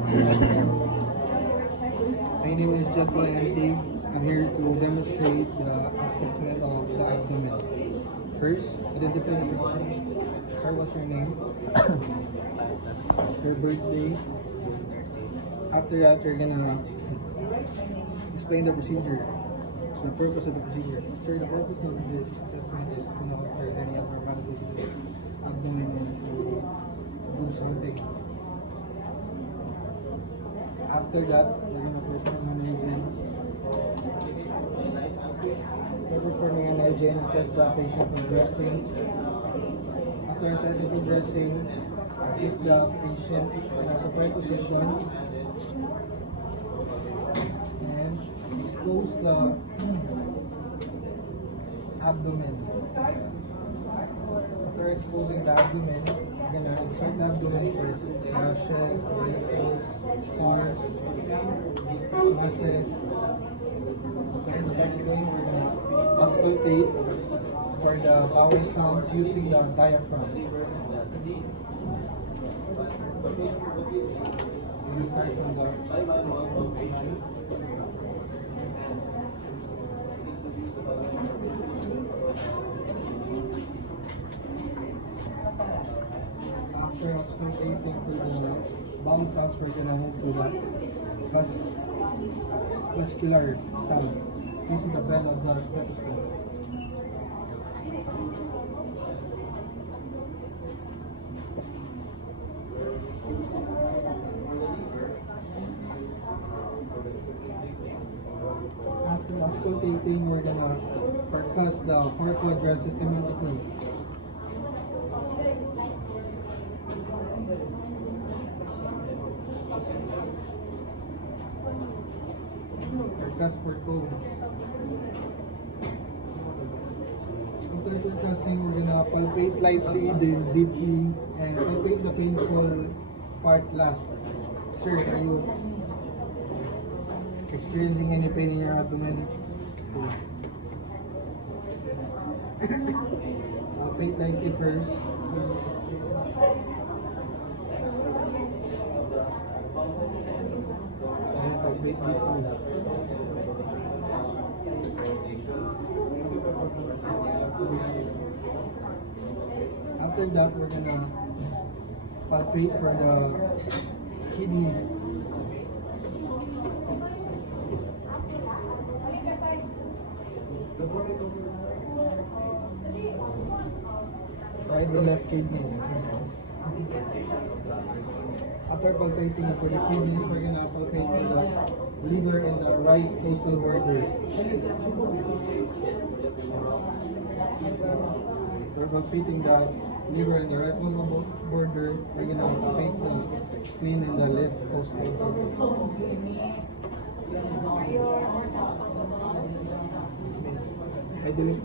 My name is Jadwal Antig. I'm here to demonstrate the assessment of the abdomen. First, identify the patient. Sir, what's your name? Your birthday. After that, you're gonna explain the procedure. So the purpose of the procedure. Sir, the purpose of this assessment is to know if there's any abnormalities in the abdomen and to do something. After that, we're gonna perform an hygiene. We're performing an hygiene, assess the patient for dressing. After assessing for dressing, assist the patient in a supine position and expose the abdomen. After exposing the abdomen, we're gonna extract the abdomen for rashes, wrinkles, scars, masses. Then we're gonna auscultate for the vowel sounds using the diaphragm. We start from the after auscultating for the vowel sounds, we're gonna move to the vascular sound using the bell of the stethoscope. After auscultating, we're gonna percuss the four quadrants systematically. Percuss for code. After percussing, we're gonna palpate lightly, then deeply, and palpate the painful part last. Sir, are you experiencing any pain in your abdomen? Palpate lightly first. And palpate deeply. After that, we're gonna palpate for the kidneys. Right and left kidneys. After palpating for the kidneys, we're gonna palpate for the liver and the right coastal border. After palpating the liver and the right coastal border, we're gonna palpate the spleen and the left coastal border. Are your organs palpable? I believe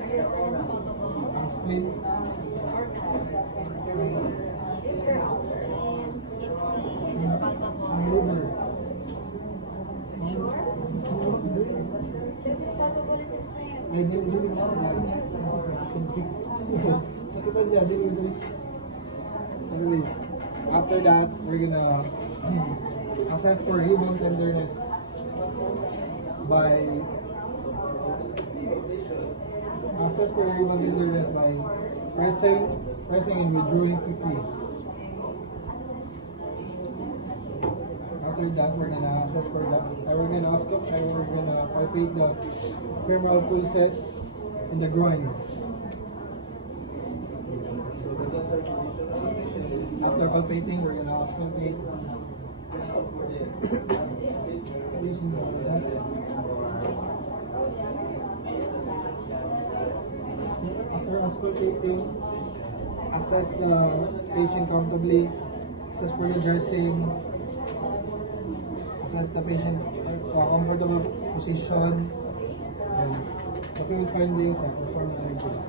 Are your organs palpable? ang spleen, Organs. Liver, spleen, kidney, is it ang palpable? liver. Sure? So if it's palpable, it's inflamed. Ay, dili nga. Sakitan siya, dili. Anyways, after that, we're gonna assess for rebound tenderness by pressing and withdrawing quickly. After that, we're gonna assess for that. We're gonna palpate the femoral pulses in the groin. After palpating, we're gonna auscultate. After auscultating, assess the patient comfortably, assess for the dressing, assess the patient comfortable position, and okay with findings, perform the hygiene.